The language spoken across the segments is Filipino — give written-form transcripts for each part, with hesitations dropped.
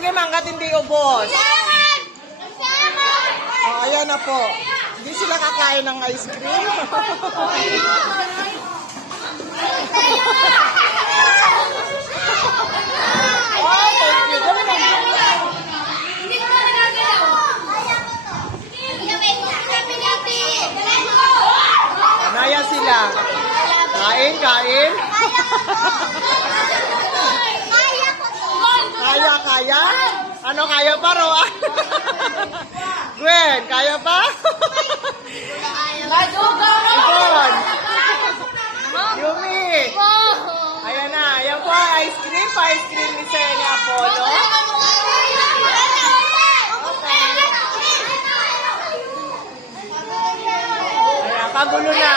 cream hanggat hindi ubos. Oh, ayan na po. Hindi sila kakain ng ice cream. Oh, thank you. Dami lang. Naya sila. Kain, kain. Kaya, kaya? Ano kaya pa, Roa? Gwen, kaya pa? Ipon. Yumi. Ayan na. Ayan po, ice cream. Pa-ice cream ni Sir ni Apollo. Ayan, kagulo na.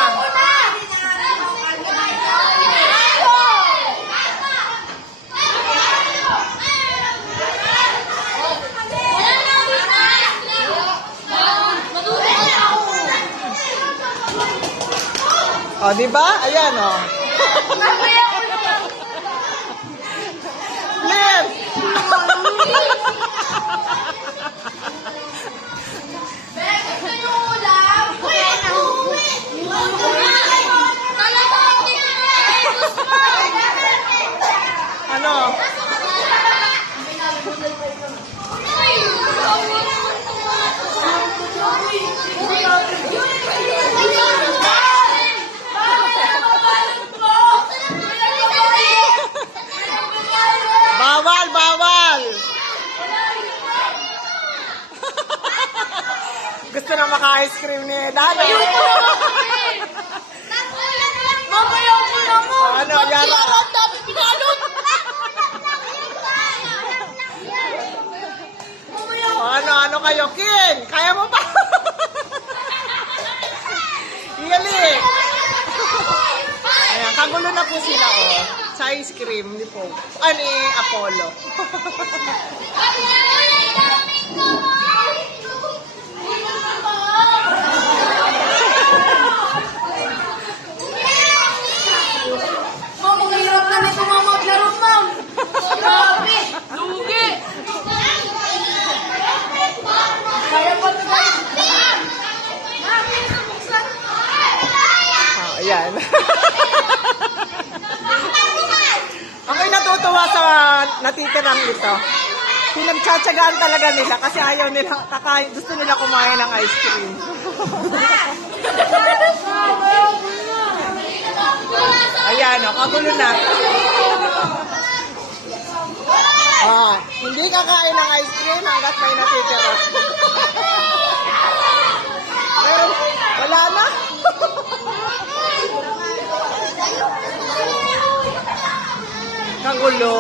O, oh, diba? Ayan, o. Oh. Flip! Ano? Bawal, bawal! Gusto na maka-ice cream ni Dada. Mamayaw ko na mo! Ano, Yara? Ang dami pinalot! Ano kayo? Kin, kaya mo pa? Iyali. Ayan, kagulo na po sila, oh. Sa ice cream ni po. Ni Apollo. Ma'am, ang hirap na nito maglaro, ma'am! Grabe! Lugi! Kaya pa ito tayo! Oh, ayan. Ako'y natutuwa sa natitirang ito. Pinagtsatsagaan talaga nila kasi ayaw nila kakain. Gusto nila kumain ng ice cream. Ayan, o, kagulo na. Ah, hindi kakain ng ice cream hanggat may natitira. Pero wala na. Kagulo.